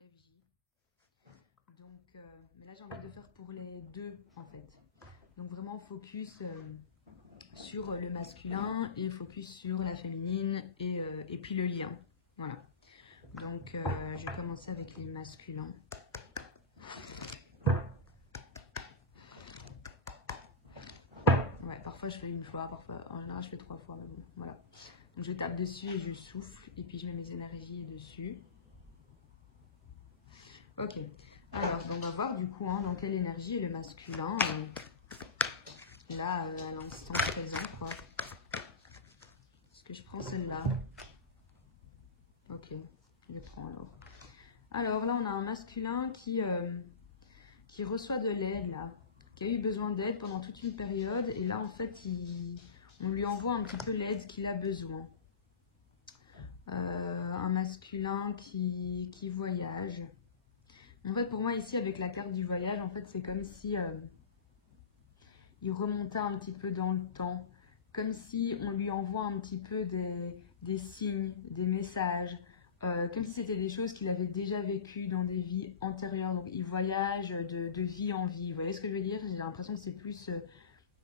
FJ. Donc, mais là j'ai envie de faire pour les deux en fait. Donc vraiment focus sur le masculin et focus sur la féminine et puis le lien. Voilà. Donc je vais commencer avec les masculins. Ouais, parfois je fais une fois, parfois en général je fais 3 fois, mais bon, voilà. Donc je tape dessus et je souffle et puis je mets mes énergies dessus. Ok, alors on va voir du coup dans quelle énergie est le masculin. Là, à l'instant présent, quoi. Est-ce que je prends celle-là? Ok, je prends alors. Alors là, on a un masculin qui reçoit de l'aide, là. Qui a eu besoin d'aide pendant toute une période. Et là, en fait, on lui envoie un petit peu l'aide qu'il a besoin. Un masculin qui voyage. En fait, pour moi, ici, avec la carte du voyage, en fait, c'est comme si il remontait un petit peu dans le temps. Comme si on lui envoie un petit peu des signes, des messages. Comme si c'était des choses qu'il avait déjà vécues dans des vies antérieures. Donc, il voyage de vie en vie. Vous voyez ce que je veux dire? J'ai l'impression que c'est plus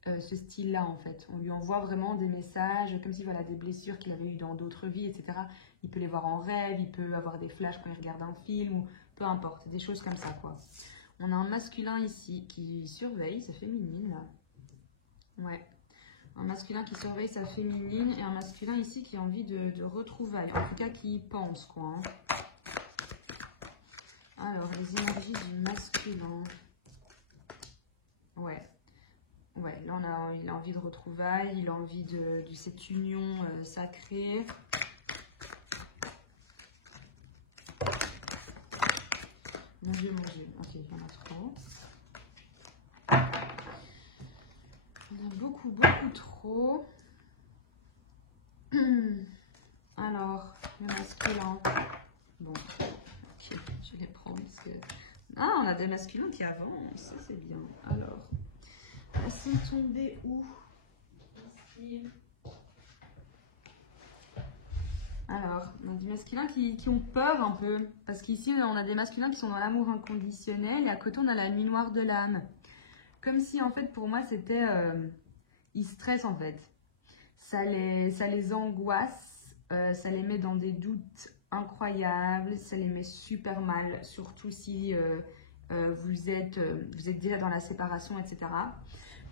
ce style-là, en fait. On lui envoie vraiment des messages, comme si, voilà, des blessures qu'il avait eues dans d'autres vies, etc. Il peut les voir en rêve, il peut avoir des flashs quand il regarde un film, ou peu importe, des choses comme ça, quoi. On a un masculin ici qui surveille sa féminine, là. Ouais. Un masculin qui surveille sa féminine et un masculin ici qui a envie de retrouvailles. En tout cas, qui y pense, quoi. Alors, les énergies du masculin. Ouais. Ouais, là, il a envie de retrouvailles, il a envie de cette union sacrée. Mon Dieu, ok, il y en a trop. Il y en a beaucoup, beaucoup trop. Alors, le masculin. Bon, ok, je vais les prendre parce que... Ah, on a des masculins qui avancent, ça c'est bien. Alors, elles sont tombées où? Ici. Alors, on a des masculins qui ont peur un peu. Parce qu'ici, on a des masculins qui sont dans l'amour inconditionnel et à côté, on a la nuit noire de l'âme. Comme si, en fait, pour moi, c'était... ils stressent, en fait. Ça les angoisse, ça les met dans des doutes incroyables, ça les met super mal, surtout si vous êtes déjà dans la séparation, etc.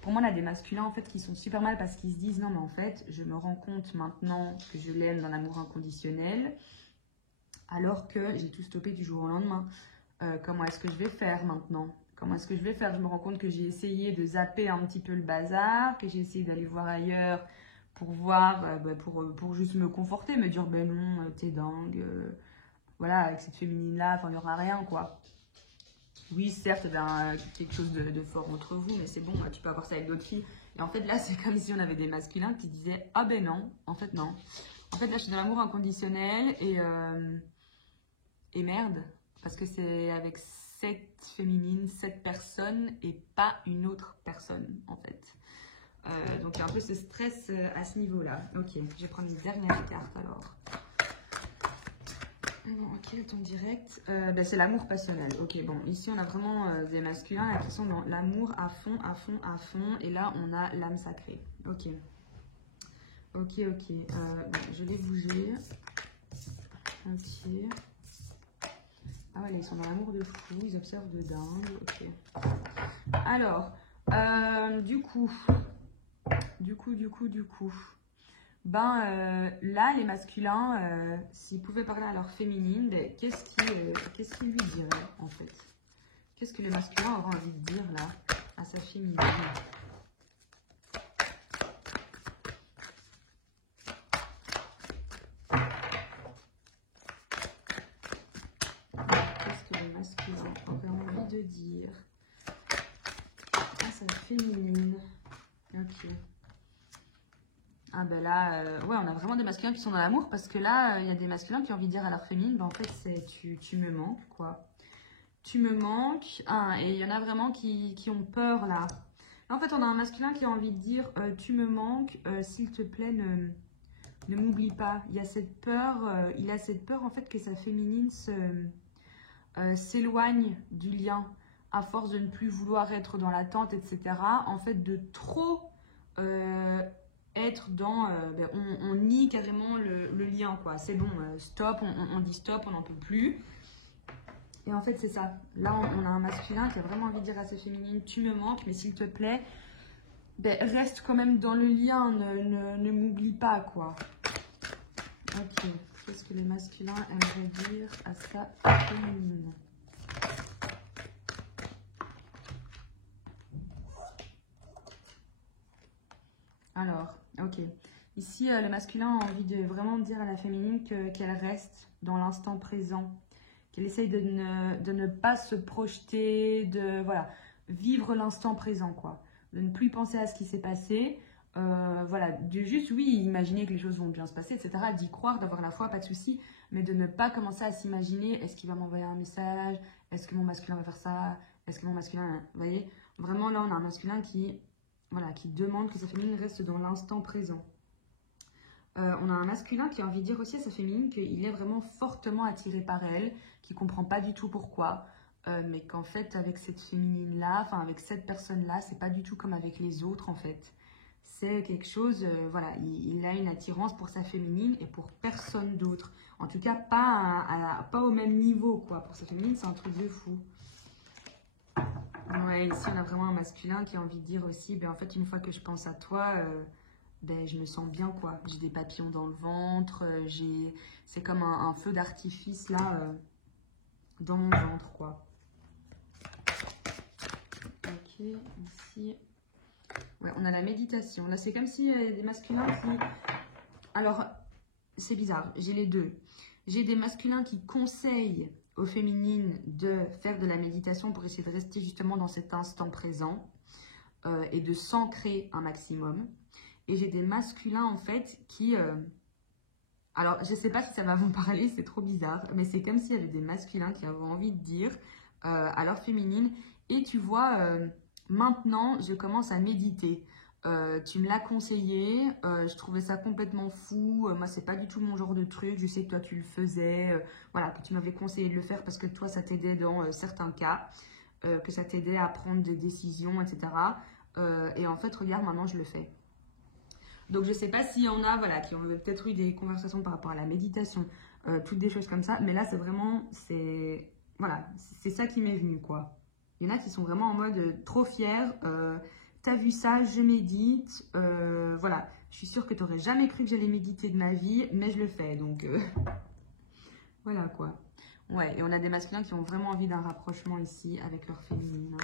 Pour moi, on a des masculins en fait qui sont super mal parce qu'ils se disent non mais en fait, je me rends compte maintenant que je l'aime dans l'amour inconditionnel, alors que j'ai tout stoppé du jour au lendemain. Comment est-ce que je vais faire maintenant? Comment est-ce que je vais faire? Je me rends compte que j'ai essayé de zapper un petit peu le bazar, que j'ai essayé d'aller voir ailleurs pour voir, pour juste me conforter, me dire ben non, t'es dingue, voilà, avec cette féminine-là, enfin il n'y aura rien quoi. Oui, certes, quelque chose de fort entre vous, mais c'est bon, tu peux avoir ça avec d'autres filles. Et en fait, là, c'est comme si on avait des masculins qui disaient ah ben non, en fait, non. En fait, là, je suis dans l'amour inconditionnel et merde, parce que c'est avec cette féminine, cette personne et pas une autre personne, en fait. Donc, il y a un peu ce stress à ce niveau-là. Ok, je vais prendre une dernière carte alors. Bon, ok, le ton direct. C'est l'amour passionnel. Ok, bon, ici on a vraiment des masculins là, qui sont dans l'amour à fond, à fond, à fond. Et là, on a l'âme sacrée. Ok. Ok, ok. Bon, je vais bouger. Ok. Ah ouais, là, ils sont dans l'amour de fou. Ils observent de dingue. Ok. Alors, du coup. Là, les masculins, s'ils pouvaient parler à leur féminine, qu'est-ce qu'ils lui diraient, en fait? Qu'est-ce que les masculins auraient envie de dire, là, à sa féminine? Qu'est-ce que les masculins auraient envie de dire à sa féminine? Ok. Ah ben là, ouais, on a vraiment des masculins qui sont dans l'amour parce que là, il y a des masculins qui ont envie de dire à leur féminine, en fait, c'est tu me manques, quoi. Tu me manques. Ah, et il y en a vraiment qui ont peur, là. Là, en fait, on a un masculin qui a envie de dire tu me manques, s'il te plaît, ne m'oublie pas. Il y a cette peur, il a cette peur, en fait, que sa féminine s'éloigne du lien à force de ne plus vouloir être dans l'attente, etc. En fait, de trop être dans... on nie carrément le lien, quoi. C'est bon, stop, on dit stop, on n'en peut plus. Et en fait, c'est ça. Là, on a un masculin qui a vraiment envie de dire à sa féminine, tu me manques, mais s'il te plaît, reste quand même dans le lien, ne m'oublie pas, quoi. Ok, qu'est-ce que les masculins aimeraient dire à sa féminine? Alors, ok. Ici, le masculin a envie de vraiment dire à la féminine qu'elle reste dans l'instant présent, qu'elle essaye de ne pas se projeter, de voilà, vivre l'instant présent, quoi. De ne plus penser à ce qui s'est passé. Voilà, de juste, oui, imaginer que les choses vont bien se passer, etc. D'y croire, d'avoir la foi, pas de souci. Mais de ne pas commencer à s'imaginer, est-ce qu'il va m'envoyer un message? Est-ce que mon masculin va faire ça? Est-ce que mon masculin... Vous voyez? Vraiment, là, on a un masculin qui... Voilà, qui demande que sa féminine reste dans l'instant présent. On a un masculin qui a envie de dire aussi à sa féminine qu'il est vraiment fortement attiré par elle, qu'il ne comprend pas du tout pourquoi, mais qu'en fait, avec cette féminine-là, enfin avec cette personne-là, c'est pas du tout comme avec les autres, en fait. C'est quelque chose, voilà, il a une attirance pour sa féminine et pour personne d'autre. En tout cas, pas au même niveau, quoi. Pour sa féminine, c'est un truc de fou. Ouais, ici on a vraiment un masculin qui a envie de dire aussi, en fait une fois que je pense à toi, je me sens bien, quoi. J'ai des papillons dans le ventre, c'est comme un feu d'artifice là dans mon ventre, quoi. Ok, ici, ouais, on a la méditation. Là c'est comme si des masculins qui... Alors, c'est bizarre, j'ai les deux. J'ai des masculins qui conseillent aux féminines de faire de la méditation pour essayer de rester justement dans cet instant présent et de s'ancrer un maximum. Et j'ai des masculins en fait qui... alors, je ne sais pas si ça va vous parler, c'est trop bizarre, mais c'est comme s'il y avait des masculins qui avaient envie de dire à leur féminine, et tu vois, maintenant je commence à méditer. Tu me l'as conseillé, je trouvais ça complètement fou, moi c'est pas du tout mon genre de truc, je sais que toi tu le faisais, voilà, que tu m'avais conseillé de le faire parce que toi ça t'aidait dans certains cas, que ça t'aidait à prendre des décisions, etc. Et en fait, regarde, maintenant je le fais. Donc je sais pas s'il y en a, voilà, qui ont peut-être eu des conversations par rapport à la méditation, toutes des choses comme ça, mais là c'est vraiment, voilà, c'est ça qui m'est venu, quoi. Il y en a qui sont vraiment en mode trop fiers, t'as vu ça, je médite, voilà. Je suis sûre que t'aurais jamais cru que j'allais méditer de ma vie, mais je le fais, donc voilà, quoi. Ouais, et on a des masculins qui ont vraiment envie d'un rapprochement ici avec leur féminine.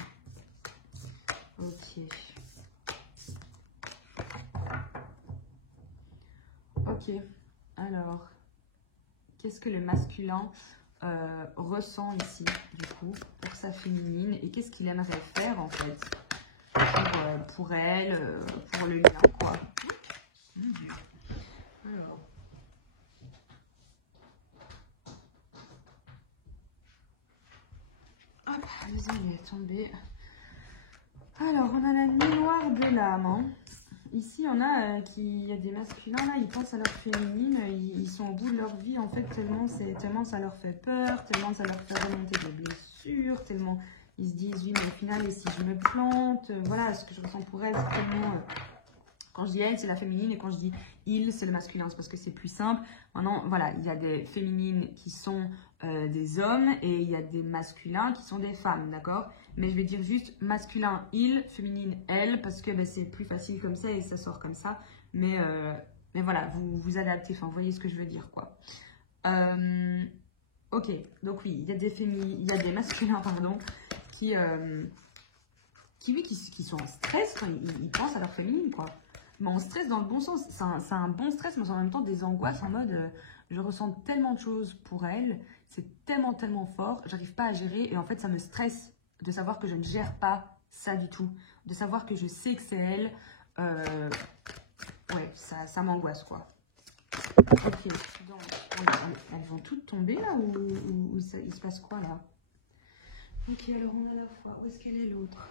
Ok. Ok, alors, qu'est-ce que le masculin ressent ici, du coup, pour sa féminine, et qu'est-ce qu'il aimerait faire, en fait, pour elle, pour le lien, quoi. Alors. Hop, désolée, tombée. Alors, on a la nuit noire de l'âme, hein. Ici, on a il y a des masculins, là, ils pensent à leur féminine, ils sont au bout de leur vie, en fait, tellement ça leur fait peur, tellement ça leur fait remonter des blessures, tellement ils se disent, oui, mais au final, et si je me plante, voilà, ce que je ressens pour elle, c'est tellement... quand je dis elle, c'est la féminine, et quand je dis il, c'est le masculin, c'est parce que c'est plus simple. Maintenant, voilà, il y a des féminines qui sont des hommes, et il y a des masculins qui sont des femmes, d'accord? Mais je vais dire juste masculin, il, féminine, elle, parce que c'est plus facile comme ça, et ça sort comme ça. Mais voilà, vous adaptez, enfin, vous voyez ce que je veux dire, quoi. Ok, donc oui, il y a des masculins, pardon, qui sont en stress, enfin, ils pensent à leur féminine, quoi. Mais on stresse dans le bon sens. C'est un bon stress, mais en même temps des angoisses en mode je ressens tellement de choses pour elle, c'est tellement, tellement fort, j'arrive pas à gérer et en fait ça me stresse de savoir que je ne gère pas ça du tout. De savoir que je sais que c'est elle. Ouais, ça m'angoisse, quoi. Ok, donc elles vont toutes tomber là ou il se passe quoi là? Ok, alors on a la foi. Où est-ce qu'elle est l'autre?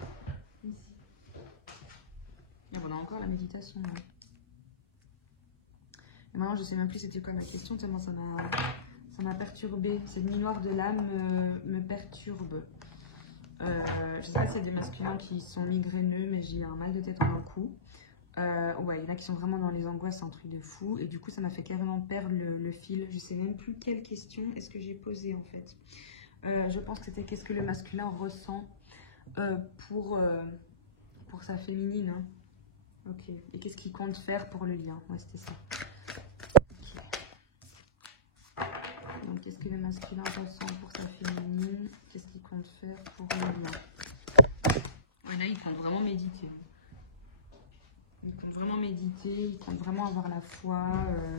Ici. Et on a encore la méditation. Et maintenant, je sais même plus c'était quoi ma question, tellement ça Ça m'a perturbée. Cette nuit noire de l'âme me perturbe. Je sais pas si c'est des masculins qui sont migraineux, mais j'ai un mal de tête en un coup. Ouais, il y en a qui sont vraiment dans les angoisses, c'est un truc de fou. Et du coup, ça m'a fait carrément perdre le fil. Je sais même plus quelle question est-ce que j'ai posée en fait. Je pense que c'était qu'est-ce que le masculin ressent pour sa féminine. Hein. Ok. Et qu'est-ce qu'il compte faire pour le lien. Ouais, c'était ça. Donc, qu'est-ce que le masculin ressent pour sa féminine? Qu'est-ce qu'il compte faire pour le lien? Ouais, là, il compte vraiment méditer. Il compte vraiment méditer, il compte vraiment avoir la foi,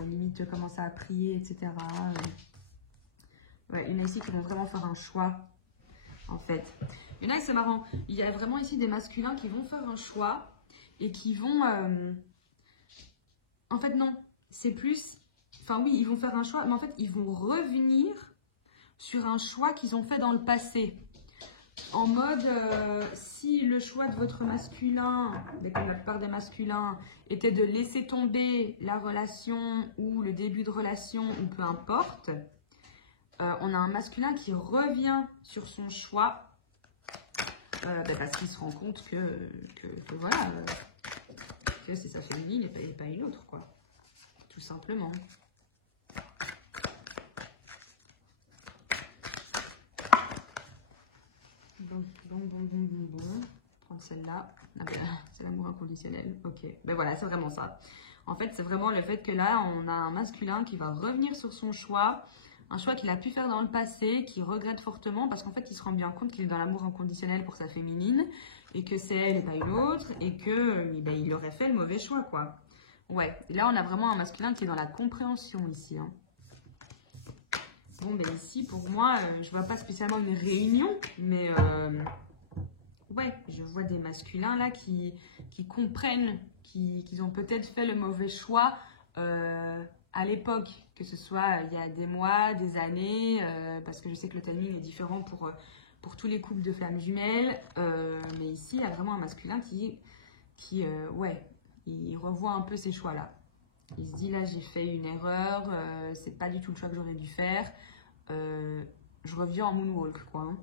limite commencer à prier, etc. Ouais, il y en a ici qui vont vraiment faire un choix, en fait. Il y en a, c'est marrant. Il y a vraiment ici des masculins qui vont faire un choix et qui vont... En fait, non. C'est plus... Enfin, oui, ils vont faire un choix, mais en fait, ils vont revenir sur un choix qu'ils ont fait dans le passé. En mode, si le choix de votre masculin, comme la plupart des masculins, était de laisser tomber la relation ou le début de relation, ou peu importe, on a un masculin qui revient sur son choix parce qu'il se rend compte que voilà, que c'est sa féminine et pas une autre, quoi. Tout simplement. Bon. Prendre celle-là. Ah ben, c'est l'amour inconditionnel. Ok. Ben voilà, c'est vraiment ça. En fait, c'est vraiment le fait que là, on a un masculin qui va revenir sur son choix. Un choix qu'il a pu faire dans le passé, qu'il regrette fortement parce qu'en fait, il se rend bien compte qu'il est dans l'amour inconditionnel pour sa féminine et que c'est elle et pas une autre et que ben, il aurait fait le mauvais choix, quoi. Ouais. Et là, on a vraiment un masculin qui est dans la compréhension ici, hein. Bon, ben ici, pour moi, je vois pas spécialement une réunion, mais ouais, je vois des masculins là qui comprennent qu'ils ont peut-être fait le mauvais choix à l'époque, que ce soit il y a des mois, des années, parce que je sais que le timing est différent pour tous les couples de flammes jumelles, mais ici, il y a vraiment un masculin qui ouais, il revoit un peu ces choix-là. Il se dit là, j'ai fait une erreur, c'est pas du tout le choix que j'aurais dû faire. Je reviens en moonwalk, quoi. Hein.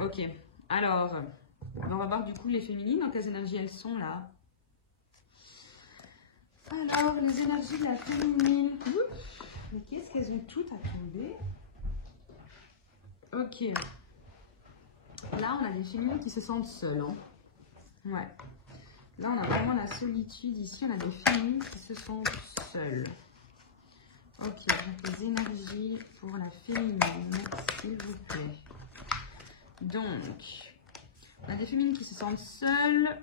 Ok, alors, on va voir du coup les féminines, dans quelles énergies elles sont là. Alors, les énergies de la féminine. Ouf, mais qu'est-ce qu'elles ont toutes à tomber? Ok. Là, on a des féminines qui se sentent seules. Hein. Ouais. Là, on a vraiment la solitude. Ici, on a des féminines qui se sentent seules. Ok, donc les énergies pour la féminine, s'il vous plaît. Donc, on a des féminines qui se sentent seules,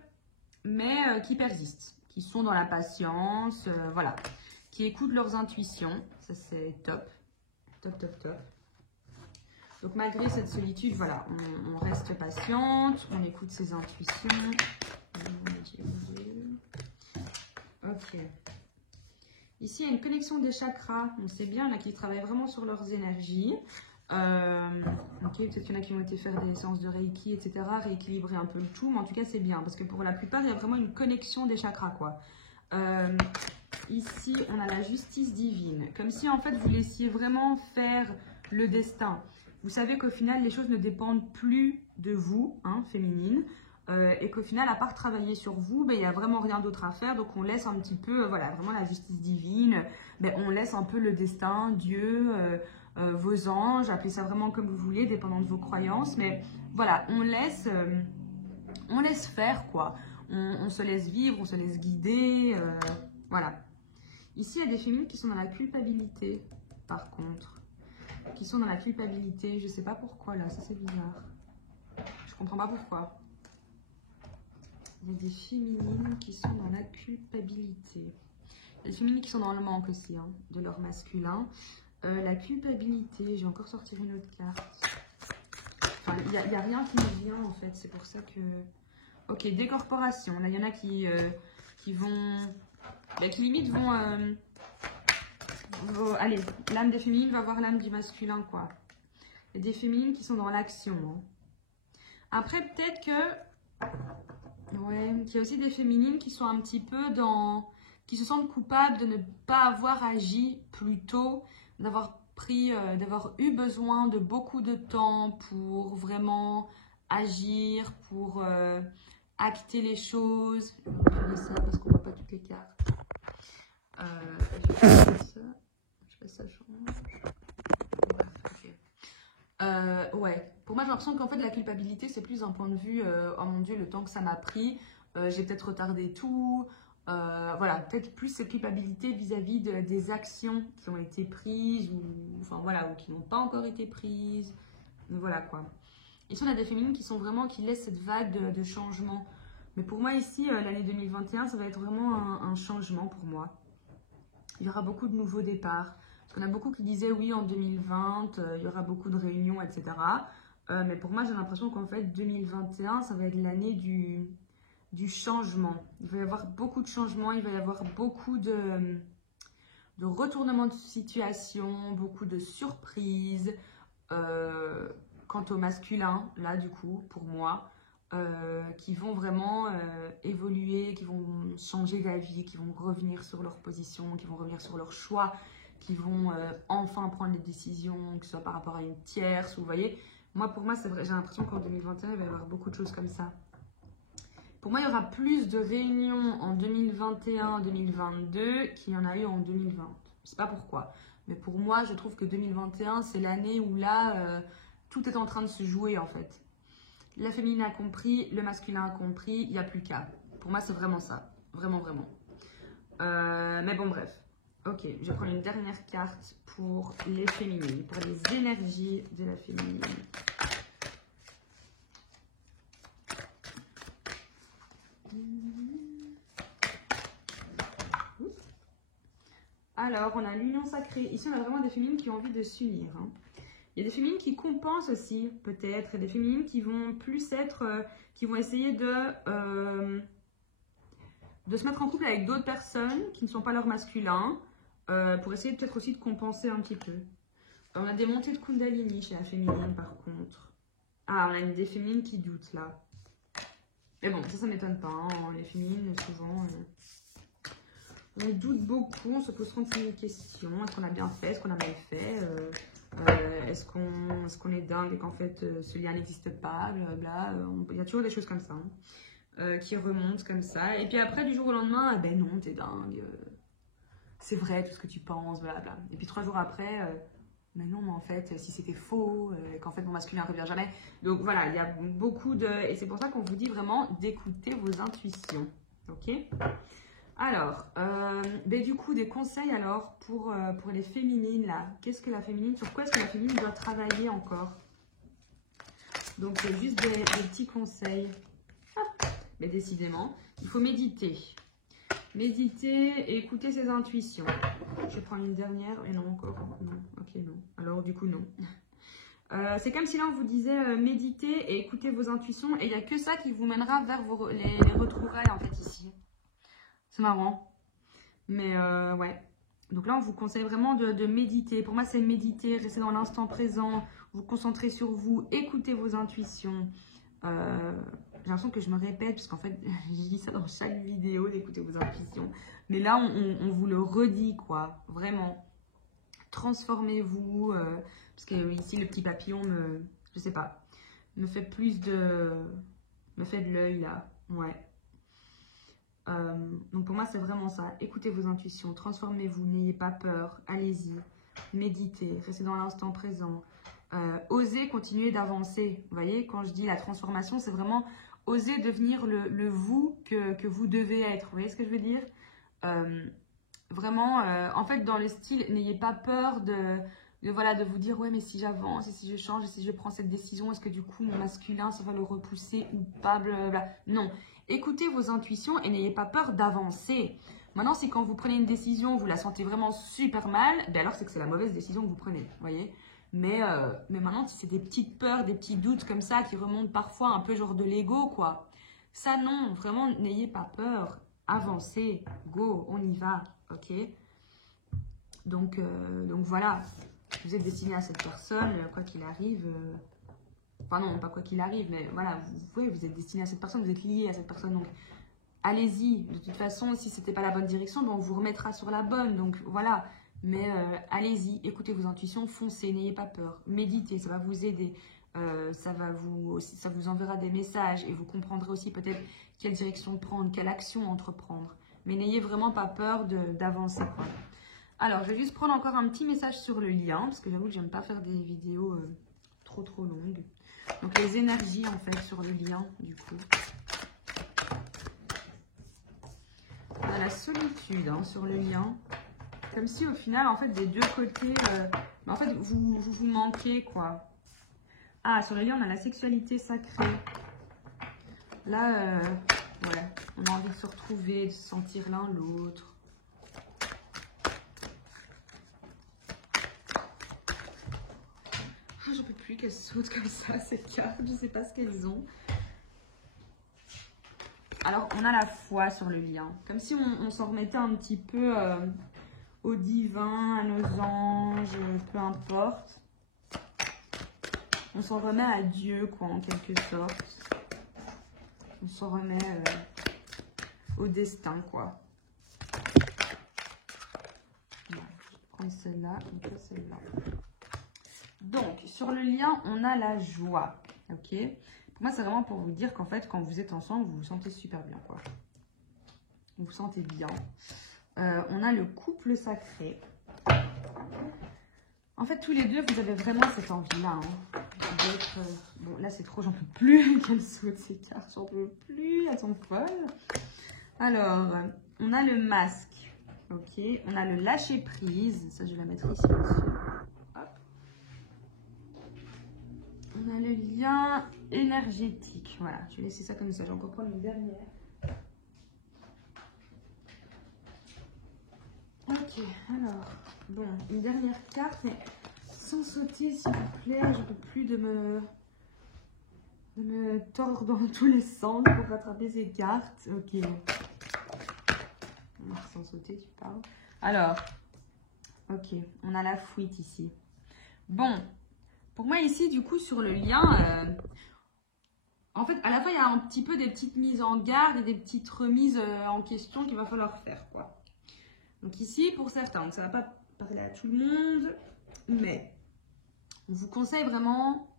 mais qui persistent, qui sont dans la patience, voilà, qui écoutent leurs intuitions. Ça, c'est top. Top, top, top. Donc, malgré cette solitude, voilà, on reste patiente, on écoute ses intuitions. Ok. Ici, il y a une connexion des chakras. On sait bien là qu'ils travaillent vraiment sur leurs énergies. Ok, peut-être qu'il y en a qui ont été faire des séances de Reiki, etc. Rééquilibrer un peu le tout. Mais en tout cas, c'est bien. Parce que pour la plupart, il y a vraiment une connexion des chakras, quoi. Ici, on a la justice divine. Comme si, en fait, vous laissiez vraiment faire le destin. Vous savez qu'au final, les choses ne dépendent plus de vous, hein, féminine. Et qu'au final, à part travailler sur vous, ben, il n'y a vraiment rien d'autre à faire. Donc, on laisse un petit peu, voilà, vraiment la justice divine. Ben, on laisse un peu le destin, Dieu, vos anges, appelez ça vraiment comme vous voulez, dépendant de vos croyances. Mais voilà, on laisse faire, quoi. On se laisse vivre, on se laisse guider. Voilà. Ici, il y a des féminines qui sont dans la culpabilité, par contre. Qui sont dans la culpabilité. Je ne sais pas pourquoi, là. Ça, c'est bizarre. Je ne comprends pas pourquoi. Il y a des féminines qui sont dans la culpabilité. Il y a des féminines qui sont dans le manque aussi, hein, de leur masculin. La culpabilité, j'ai encore sorti une autre carte. Enfin, il n'y a rien qui me vient en fait, c'est pour ça que... Ok, décorporation. Là, il y en a qui vont... Bah, qui limite vont... allez, l'âme des féminines va voir l'âme du masculin, quoi. Il y a des féminines qui sont dans l'action. Hein. Après, peut-être que... Ouais, qu'il y a aussi des féminines qui sont un petit peu dans... qui se sentent coupables de ne pas avoir agi plus tôt, d'avoir d'avoir eu besoin de beaucoup de temps pour vraiment agir, pour acter les choses. Je vais regarder ça parce qu'on voit pas toutes les cartes. Je vais faire ça. Je sais pas si ça change. Bref, ok. Ouais. Pour moi, j'ai l'impression qu'en fait, la culpabilité, c'est plus un point de vue, oh mon Dieu, le temps que ça m'a pris, j'ai peut-être retardé tout. Voilà, peut-être plus cette culpabilité vis-à-vis des actions qui ont été prises ou, enfin, voilà, ou qui n'ont pas encore été prises. Voilà quoi. Ici, on a des féminines qui sont vraiment, qui laissent cette vague de changement. Mais pour moi, ici, l'année 2021, ça va être vraiment un changement pour moi. Il y aura beaucoup de nouveaux départs. Parce qu'on a beaucoup qui disaient, oui, en 2020, il y aura beaucoup de réunions, etc. Mais pour moi, j'ai l'impression qu'en fait, 2021, ça va être l'année du changement. Il va y avoir beaucoup de changements, il va y avoir beaucoup de retournements de situation, beaucoup de surprises. Quant au masculin, là du coup, pour moi, qui vont vraiment évoluer, qui vont changer d'avis, qui vont revenir sur leur position, qui vont revenir sur leur choix, qui vont enfin prendre les décisions, que ce soit par rapport à une tierce, vous voyez. Moi, pour moi, c'est vrai, j'ai l'impression qu'en 2021, il va y avoir beaucoup de choses comme ça. Pour moi, il y aura plus de réunions en 2021-2022 qu'il y en a eu en 2020. Je ne sais pas pourquoi. Mais pour moi, je trouve que 2021, c'est l'année où là, tout est en train de se jouer en fait. La féminine a compris, le masculin a compris, il n'y a plus qu'à. Pour moi, c'est vraiment ça. Vraiment, vraiment. Mais bon, bref. Ok, je vais prendre une dernière carte pour les féminines, pour les énergies de la féminine. Alors, on a l'union sacrée. Ici, on a vraiment des féminines qui ont envie de s'unir. Hein. Il y a des féminines qui compensent aussi, peut-être. Et des féminines qui vont plus être... qui vont essayer de se mettre en couple avec d'autres personnes qui ne sont pas leur masculin. Pour essayer peut-être aussi de compenser un petit peu. On a des montées de Kundalini chez la féminine, par contre. Ah, on a des féminines qui doutent, là. Mais bon, ça m'étonne pas. Hein. Les féminines, souvent... on doute beaucoup, on se pose 36 000 questions. Est-ce qu'on a bien fait? Est-ce qu'on a mal fait? Est-ce qu'on est dingue et qu'en fait ce lien n'existe pas? Blablabla. Il y a toujours des choses comme ça hein, qui remontent comme ça. Et puis après, du jour au lendemain, ah ben non, t'es dingue. C'est vrai tout ce que tu penses, blablabla. Et puis 3 jours après, mais non, mais en fait, si c'était faux, qu'en fait mon masculin ne revient jamais. Donc voilà, il y a beaucoup de... Et c'est pour ça qu'on vous dit vraiment d'écouter vos intuitions. Ok? Alors, ben du coup, des conseils alors pour les féminines là. Qu'est-ce que la féminine, sur quoi est-ce que la féminine doit travailler encore? Donc, c'est juste des petits conseils. Ah, mais décidément, il faut méditer. Méditer et écouter ses intuitions. Je vais prendre une dernière. Et non, encore. Non, ok, non. Alors, du coup, non. C'est comme si là, on vous disait méditer et écouter vos intuitions. Et il n'y a que ça qui vous mènera vers les retrouvailles en fait ici. C'est marrant. Mais ouais. Donc là, on vous conseille vraiment de méditer. Pour moi, c'est méditer, rester dans l'instant présent, vous concentrer sur vous, écouter vos intuitions. J'ai l'impression que je me répète, parce qu'en fait, je dis ça dans chaque vidéo, d'écouter vos intuitions. Mais là, on vous le redit, quoi. Vraiment. Transformez-vous. Parce que ici, le petit papillon je sais pas, me fait plus de... me fait de l'œil, là. Ouais. Donc pour moi c'est vraiment ça, écoutez vos intuitions, transformez-vous, n'ayez pas peur, allez-y, méditez, restez dans l'instant présent, osez continuer d'avancer. Vous voyez, quand je dis la transformation, c'est vraiment oser devenir le vous que vous devez être. Vous voyez ce que je veux dire? Vraiment, en fait dans le style, n'ayez pas peur voilà, de vous dire ouais mais si j'avance, et si je change, et si je prends cette décision, est-ce que du coup mon masculin ça va le repousser ou pas, blablabla. Non. Écoutez vos intuitions et n'ayez pas peur d'avancer. Maintenant, si quand vous prenez une décision, vous la sentez vraiment super mal, ben alors c'est que c'est la mauvaise décision que vous prenez, vous voyez. Mais maintenant, si c'est des petites peurs, des petits doutes comme ça qui remontent parfois un peu genre de l'ego, quoi. Ça, non, vraiment, n'ayez pas peur. Avancez, go, on y va, ok. Donc voilà, vous êtes destiné à cette personne, quoi qu'il arrive... Enfin non, pas quoi qu'il arrive, mais voilà, vous êtes destiné à cette personne, vous êtes lié à cette personne, donc allez-y. De toute façon, si c'était pas la bonne direction, ben on vous remettra sur la bonne, donc voilà. Mais allez-y, écoutez vos intuitions, foncez, n'ayez pas peur. Méditez, ça va vous aider. Ça vous enverra des messages et vous comprendrez aussi peut-être quelle direction prendre, quelle action entreprendre. Mais n'ayez vraiment pas peur d'avancer, quoi. Alors, je vais juste prendre encore un petit message sur le lien, parce que j'avoue que j'aime pas faire des vidéos trop longues. Donc, les énergies, en fait, sur le lien, du coup. On a la solitude, hein, sur le lien. Comme si, au final, en fait, des deux côtés, en fait, vous manquez, quoi. Ah, sur le lien, on a la sexualité sacrée. Là, ouais, on a envie de se retrouver, de se sentir l'un l'autre. Ah, j'en peux plus qu'elles sautent comme ça, ces cartes. Je sais pas ce qu'elles ont. Alors, on a la foi sur le lien. Comme si on s'en remettait un petit peu au divin, à nos anges, peu importe. On s'en remet à Dieu, quoi, en quelque sorte. On s'en remet au destin, quoi. Voilà, je vais prendre celle-là, et celle-là. Donc, sur le lien, on a la joie. Ok. Pour moi, c'est vraiment pour vous dire qu'en fait, quand vous êtes ensemble, vous vous sentez super bien, quoi. Vous vous sentez bien. On a le couple sacré. En fait, tous les deux, vous avez vraiment cette envie-là. Hein, bon, là, c'est trop, j'en peux plus qu'elles sautent ces cartes. J'en peux plus, elles sont folles. Alors, on a le masque. Ok. On a le lâcher-prise. Ça, je vais la mettre ici. Hop. On a le lien énergétique. Voilà, je vais laisser ça comme ça. Je vais encore prendre une dernière. Ok, alors, bon, une dernière carte, mais sans sauter, s'il vous plaît. Je ne peux plus de me tordre dans tous les sens pour rattraper ces cartes. Ok. Sans sauter, tu parles. Alors, ok, on a la fuite ici. Bon, pour moi ici, du coup, sur le lien, en fait, à la fois, il y a un petit peu des petites mises en garde et des petites remises en question qu'il va falloir faire, quoi. Donc ici, pour certains, ça ne va pas parler à tout le monde, mais on vous conseille vraiment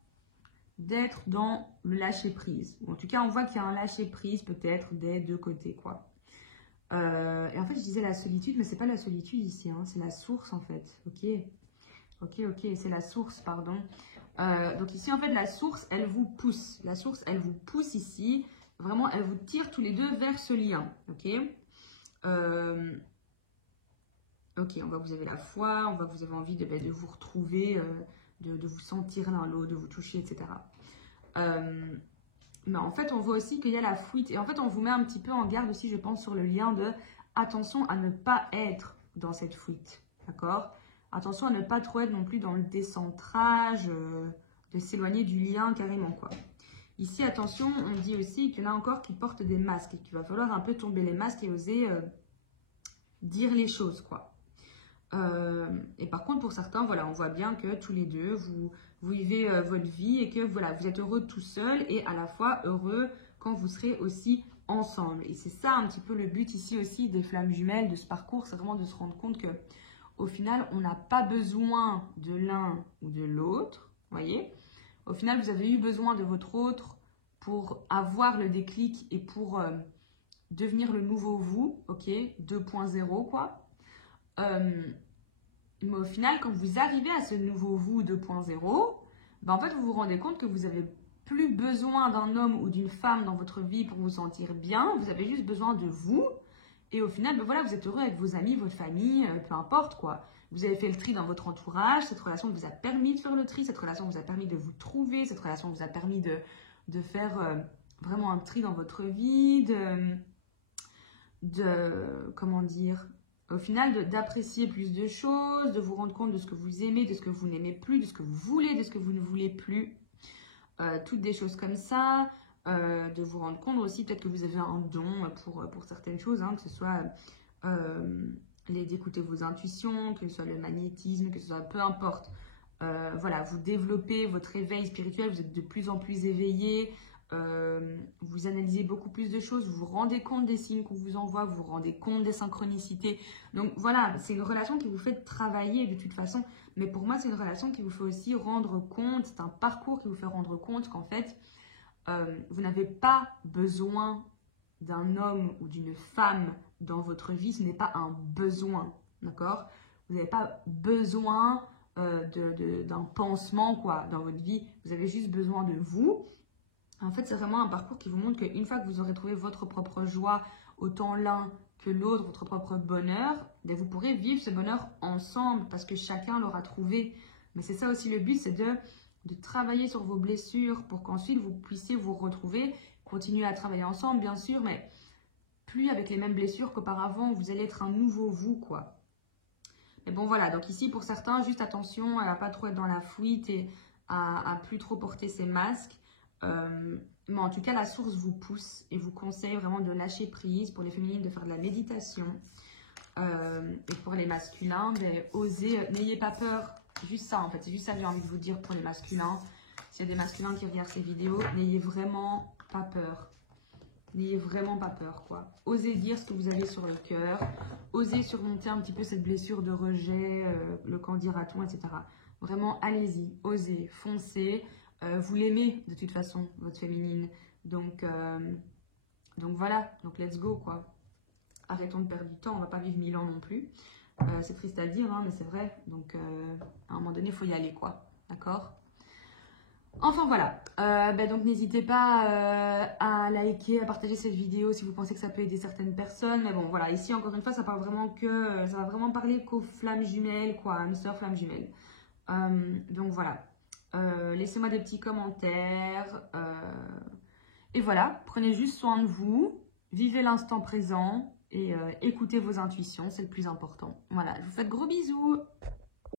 d'être dans le lâcher-prise. En tout cas, on voit qu'il y a un lâcher-prise peut-être des deux côtés, quoi. Et en fait, je disais la solitude, mais c'est pas la solitude ici, hein, c'est la source, en fait. Ok, c'est la source, pardon. Donc ici, en fait, la source, elle vous pousse. La source, elle vous pousse ici. Vraiment, elle vous tire tous les deux vers ce lien, ok. Ok, on voit que vous avez la foi, on voit que vous avez envie de vous retrouver, de vous sentir l'un l'autre, de vous toucher, etc. Mais en fait, on voit aussi qu'il y a la fuite. Et en fait, on vous met un petit peu en garde aussi, je pense, sur le lien de attention à ne pas être dans cette fuite. D'accord? Attention à ne pas trop être non plus dans le décentrage, de s'éloigner du lien carrément, quoi. Ici, attention, on dit aussi qu'il y en a encore qui portent des masques et qu'il va falloir un peu tomber les masques et oser dire les choses, quoi. Et par contre, pour certains, voilà, on voit bien que tous les deux, vous vivez votre vie et que voilà, vous êtes heureux tout seul et à la fois heureux quand vous serez aussi ensemble. Et c'est ça un petit peu le but ici aussi des flammes jumelles, de ce parcours, c'est vraiment de se rendre compte que au final, on n'a pas besoin de l'un ou de l'autre, voyez. Au final, vous avez eu besoin de votre autre pour avoir le déclic et pour devenir le nouveau vous, ok, 2.0 quoi. Mais au final, quand vous arrivez à ce nouveau vous 2.0, ben en fait, vous vous rendez compte que vous n'avez plus besoin d'un homme ou d'une femme dans votre vie pour vous sentir bien. Vous avez juste besoin de vous. Et au final, ben voilà, vous êtes heureux avec vos amis, votre famille, peu importe quoi. Vous avez fait le tri dans votre entourage. Cette relation vous a permis de faire le tri. Cette relation vous a permis de vous trouver. Cette relation vous a permis de faire vraiment un tri dans votre vie. Comment dire, au final, d'apprécier plus de choses, de vous rendre compte de ce que vous aimez, de ce que vous n'aimez plus, de ce que vous voulez, de ce que vous ne voulez plus. Toutes des choses comme ça. De vous rendre compte aussi, peut-être que vous avez un don pour certaines choses, hein, que ce soit d'écouter vos intuitions, que ce soit le magnétisme, que ce soit peu importe. Voilà, vous développez votre éveil spirituel, vous êtes de plus en plus éveillé. vous analysez beaucoup plus de choses, vous vous rendez compte des signes qu'on vous envoie, vous vous rendez compte des synchronicités. Donc voilà, c'est une relation qui vous fait travailler de toute façon. Mais pour moi, c'est une relation qui vous fait aussi rendre compte, c'est un parcours qui vous fait rendre compte qu'en fait, vous n'avez pas besoin d'un homme ou d'une femme dans votre vie. Ce n'est pas un besoin, d'accord? Vous n'avez pas besoin d'un pansement quoi, dans votre vie. Vous avez juste besoin de vous. En fait, c'est vraiment un parcours qui vous montre qu'une fois que vous aurez trouvé votre propre joie, autant l'un que l'autre, votre propre bonheur, vous pourrez vivre ce bonheur ensemble parce que chacun l'aura trouvé. Mais c'est ça aussi le but, c'est de travailler sur vos blessures pour qu'ensuite vous puissiez vous retrouver, continuer à travailler ensemble, bien sûr, mais plus avec les mêmes blessures qu'auparavant. Vous allez être un nouveau vous, quoi. Mais bon, voilà. Donc ici, pour certains, juste attention à ne pas trop être dans la fuite et à plus trop porter ces masques. Mais en tout cas, la source vous pousse et vous conseille vraiment de lâcher prise. Pour les féminines, de faire de la méditation. Et pour les masculins, osez, n'ayez pas peur. Juste ça, en fait. C'est juste ça que j'ai envie de vous dire pour les masculins. S'il y a des masculins qui regardent ces vidéos, n'ayez vraiment pas peur. N'ayez vraiment pas peur, quoi. Osez dire ce que vous avez sur le cœur. Osez surmonter un petit peu cette blessure de rejet, le qu'en dira-t-on, etc. Vraiment, allez-y, osez, foncez. Vous l'aimez de toute façon, votre féminine. Donc voilà, donc let's go, quoi. Arrêtons de perdre du temps, on va pas vivre 1000 ans non plus. C'est triste à dire, hein, mais c'est vrai. Donc à un moment donné, il faut y aller, quoi. D'accord? Enfin voilà, donc n'hésitez pas à liker, à partager cette vidéo si vous pensez que ça peut aider certaines personnes. Mais bon voilà, ici encore une fois, ça va vraiment parler qu'aux flammes jumelles, quoi, âmes sœurs, flammes jumelles. Donc voilà, laissez-moi des petits commentaires. Et voilà, prenez juste soin de vous, vivez l'instant présent et écoutez vos intuitions, c'est le plus important. Voilà, je vous fais de gros bisous.